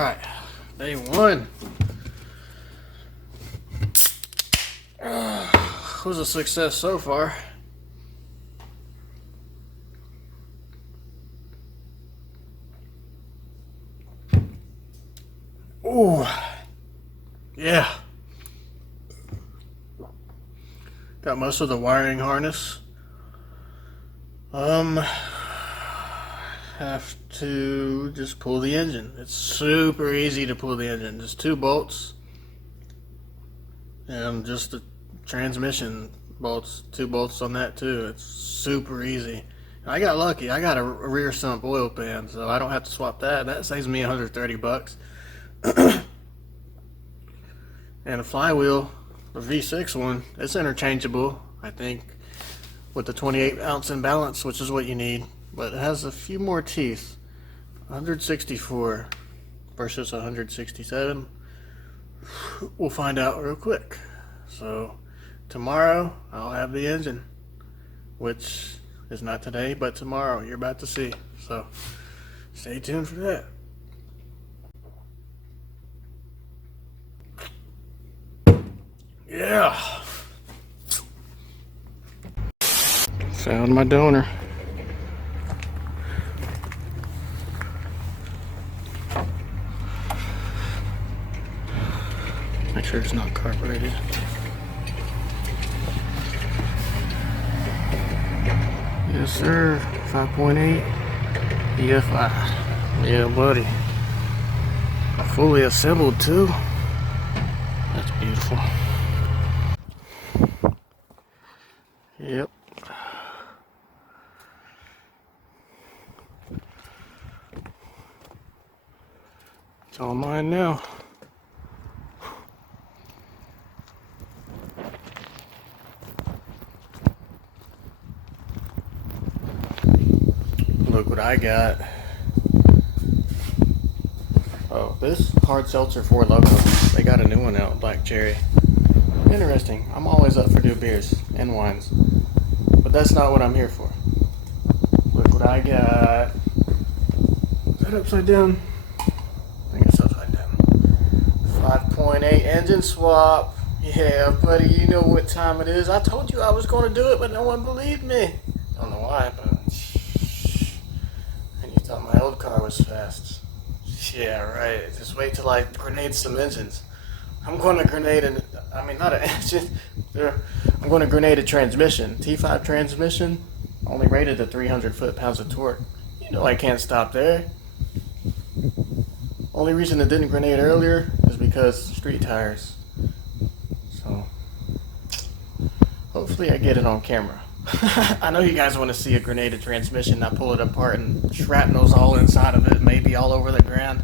Alright, day one. Was a success so far. Ooh, yeah. Got most of the wiring harness. Have to just pull the engine. It's super easy to pull the engine. Just 2 bolts and just the transmission bolts. 2 bolts on that too. It's super easy. I got lucky. I got a rear sump oil pan, so I don't have to swap that. That saves me $130. And the flywheel, the V6 one, it's interchangeable, I think, with the 28-ounce imbalance, which is what you need. But it has a few more teeth. 164 versus 167. We'll find out real quick. So tomorrow I'll have the engine, which is not today, but tomorrow. You're about to see. So stay tuned for that. Yeah. Found my donor. Make sure it's not carbureted. Yes, sir. 5.8 EFI. Yeah, buddy. Fully assembled too. That's beautiful. Yep. It's all mine now. Look what I got. Oh, this hard seltzer 4 logo. They got a new one out, Black Cherry. Interesting. I'm always up for new beers and wines. But that's not what I'm here for. Look what I got. Is that upside down? I think it's upside down. 5.8 engine swap. Yeah, buddy, you know what time it is. I told you I was going to do it, but no one believed me. Don't know why, but... And you thought my old car was fast. Yeah, right. Just wait till I grenade some engines. I'm going to grenade an... I mean, not an engine. I'm going to grenade a transmission. T5 transmission, only rated to 300 foot-pounds of torque. You know I can't stop there. Only reason it didn't grenade earlier is because street tires. So, hopefully I get it on camera. I know you guys want to see a grenaded transmission. I pull it apart and shrapnel's all inside of it, maybe all over the ground.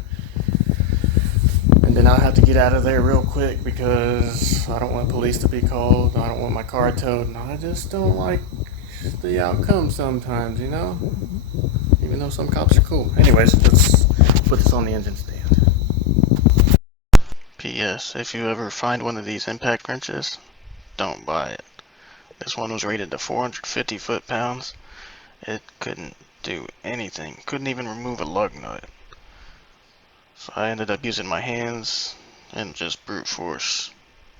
And then I'll have to get out of there real quick because I don't want police to be called. I don't want my car towed. And I just don't like the outcome sometimes, you know? Even though some cops are cool. Anyways, let's put this on the engine stand. P.S. If you ever find one of these impact wrenches, don't buy it. This one was rated to 450 foot-pounds. It couldn't do anything. Couldn't even remove a lug nut. So I ended up using my hands and just brute force.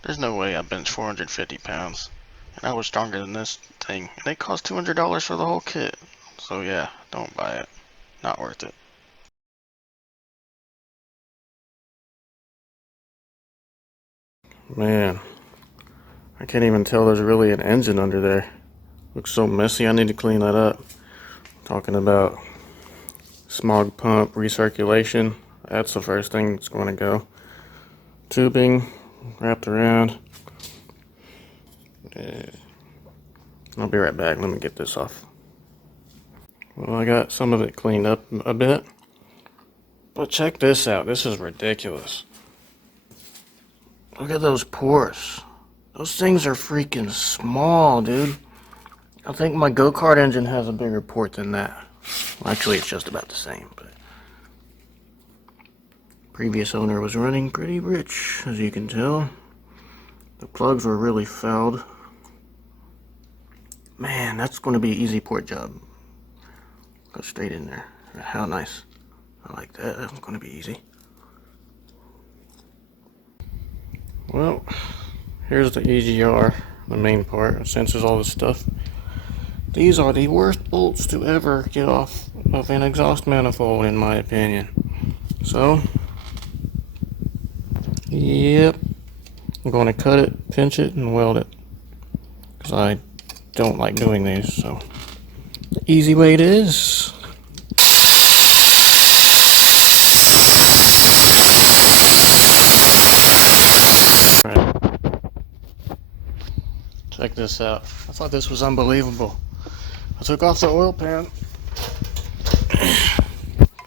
There's no way I bench 450 pounds. And I was stronger than this thing. And they cost $200 for the whole kit. So yeah, don't buy it. Not worth it. Man, I can't even tell there's really an engine under there. Looks so messy. I need to clean that up. Talking about smog pump recirculation. That's the first thing that's going to go. Tubing wrapped around. I'll be right back. Let me get this off. Well, I got some of it cleaned up a bit. But check this out. This is ridiculous. Look at those pores. Those things are freaking small, dude. I think my go-kart engine has a bigger port than that. Well, actually, it's just about the same, but previous owner was running pretty rich, as you can tell. The plugs were really fouled. Man, that's going to be an easy port job. Go straight in there. How nice. I like that. That's going to be easy. Well, here's the EGR, the main part. It senses all this stuff. These are the worst bolts to ever get off of an exhaust manifold, in my opinion. So, yep, I'm going to cut it, pinch it, and weld it. Because I don't like doing these, so the easy way it is. Alright. Check this out. I thought this was unbelievable. I took off the oil pan.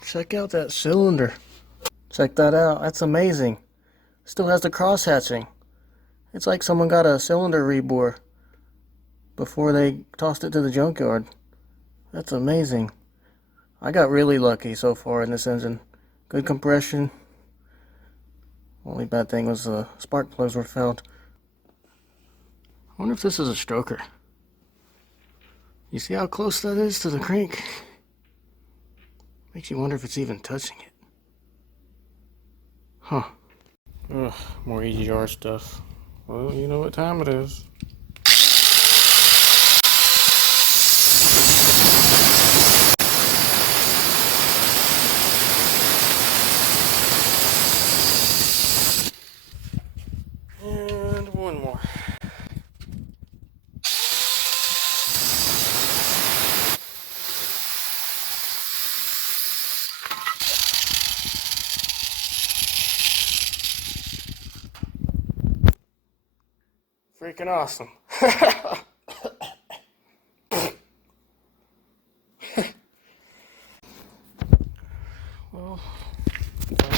Check out that cylinder. Check that out. That's amazing. Still has the cross hatching. It's like someone got a cylinder rebore before they tossed it to the junkyard. That's amazing. I got really lucky so far in this engine. Good compression. Only bad thing was the spark plugs were found. I wonder if this is a stroker. You see how close that is to the crank? Makes you wonder if it's even touching it. Huh. Ugh, more EGR stuff. Well, you know what time it is. And one more. Freaking awesome. Well,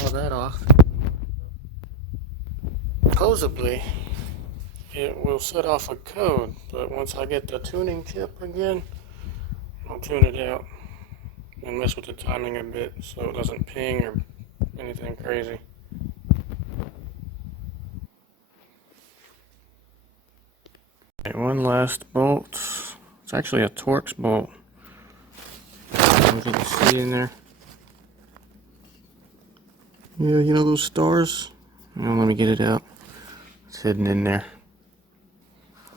all that off. Supposedly, it will set off a code, but once I get the tuning tip again, I'll tune it out and mess with the timing a bit so it doesn't ping or anything crazy. Okay, one last bolt. It's actually a Torx bolt. You can see in there. Yeah, you know those stars? Well, let me get it out. It's hidden in there.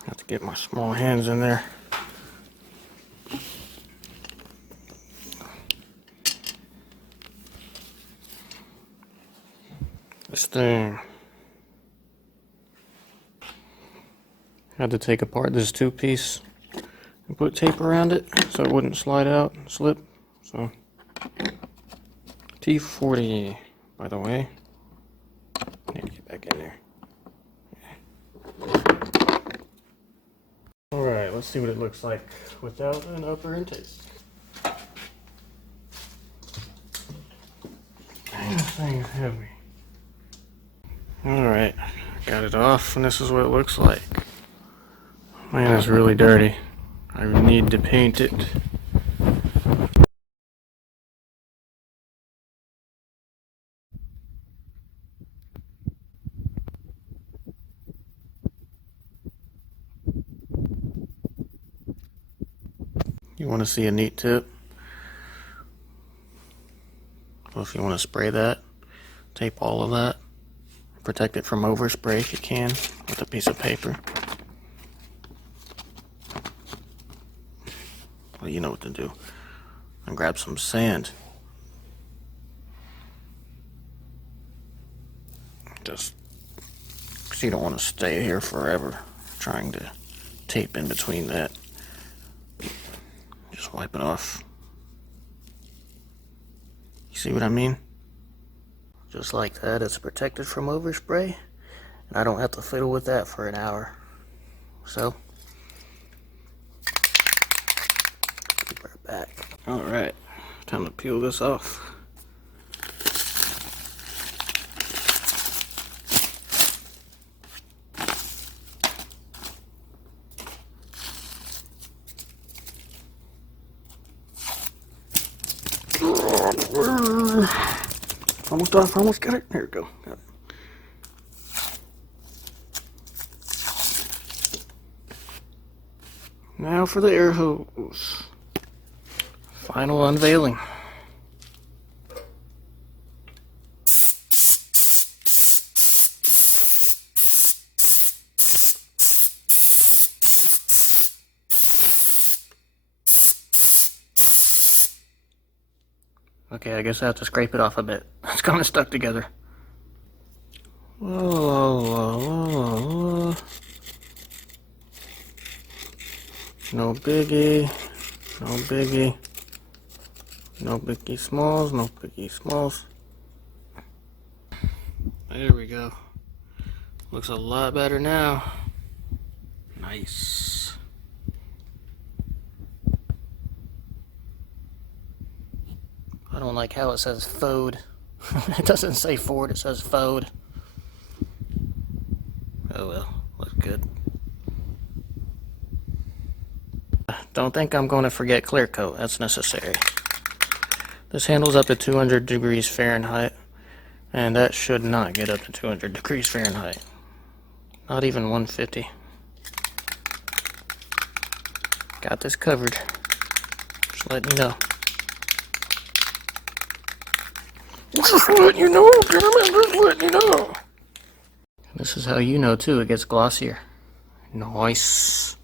I have to get my small hands in there. This thing. Had to take apart this two-piece and put tape around it so it wouldn't slide out and slip. So, T40, by the way. Need to get back in there. Alright, let's see what it looks like without an upper intake. Dang, this thing is heavy. Alright, got it off, and this is what it looks like. Man, it's really dirty. I need to paint it. You want to see a neat tip? Well, if you want to spray that, tape all of that. Protect it from overspray if you can with a piece of paper. Well, you know what to do. And grab some sand. Just because you don't want to stay here forever trying to tape in between that. Just wipe it off. You see what I mean? Just like that, it's protected from overspray, and I don't have to fiddle with that for an hour. So, be right back. Alright, time to peel this off. Almost off, almost got it. There we go. Got it. Now for the air hose. Final unveiling. Okay, I guess I have to scrape it off a bit. It's kind of stuck together. Whoa, whoa, whoa, whoa. No biggie. No biggie. No biggie smalls. No biggie smalls. There we go. Looks a lot better now. Nice. I don't like how it says Ford. It doesn't say Ford, it says Ford. Oh well, looks good. Don't think I'm going to forget clear coat. That's necessary. This handle's up to 200 degrees Fahrenheit, and that should not get up to 200 degrees Fahrenheit. Not even 150. Got this covered. Just letting you know. Just letting you know, damn it, just letting you know. This is how you know too, it gets glossier. Nice.